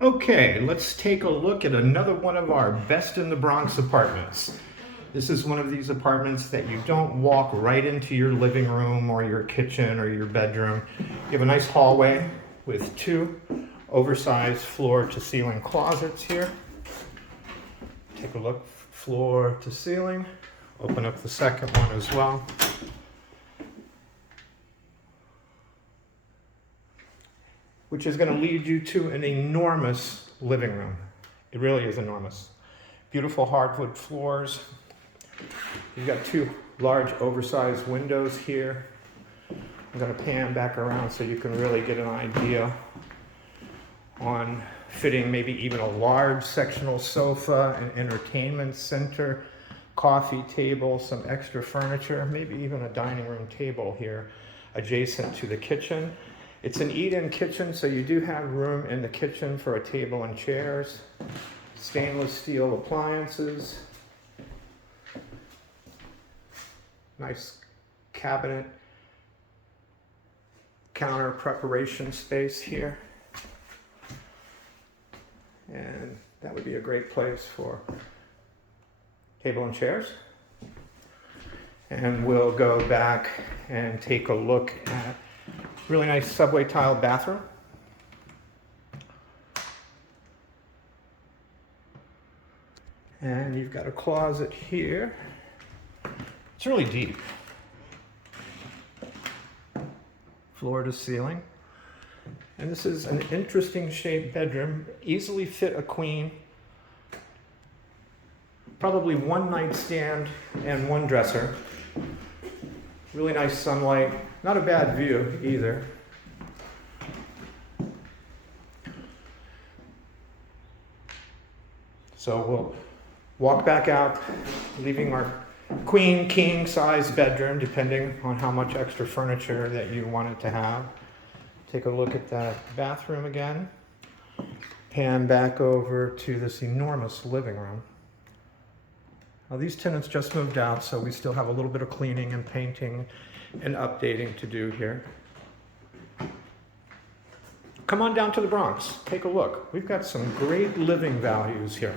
Okay, let's take a look at another one of our best in the Bronx apartments. This is one of these apartments that you don't walk right into your living room or your kitchen or your bedroom. You have a nice hallway with two oversized floor to ceiling closets here. Take a look, floor to ceiling. Open up the second one as well. Which is going to lead you to an enormous living room. It really is enormous. Beautiful hardwood floors. You've got two large oversized windows here. I'm going to pan back around so you can really get an idea on fitting maybe even a large sectional sofa, an entertainment center, coffee table, some extra furniture, maybe even a dining room table here adjacent to the kitchen. It's an eat-in kitchen, so you do have room in the kitchen for a table and chairs. Stainless steel appliances. Nice cabinet, counter preparation space here. And that would be a great place for table and chairs. And we'll go back and take a look at really nice subway tile bathroom. And you've got a closet here. It's really deep. Floor to ceiling. And this is an interesting shaped bedroom. Easily fit a queen. Probably one nightstand and one dresser. Really nice sunlight. Not a bad view either. So we'll walk back out, leaving our queen, king size bedroom, depending on how much extra furniture that you wanted to have. Take a look at that bathroom again. Pan back over to this enormous living room. Now these tenants just moved out, so we still have a little bit of cleaning and painting and updating to do here. Come on down to the Bronx, take a look. We've got some great living values here.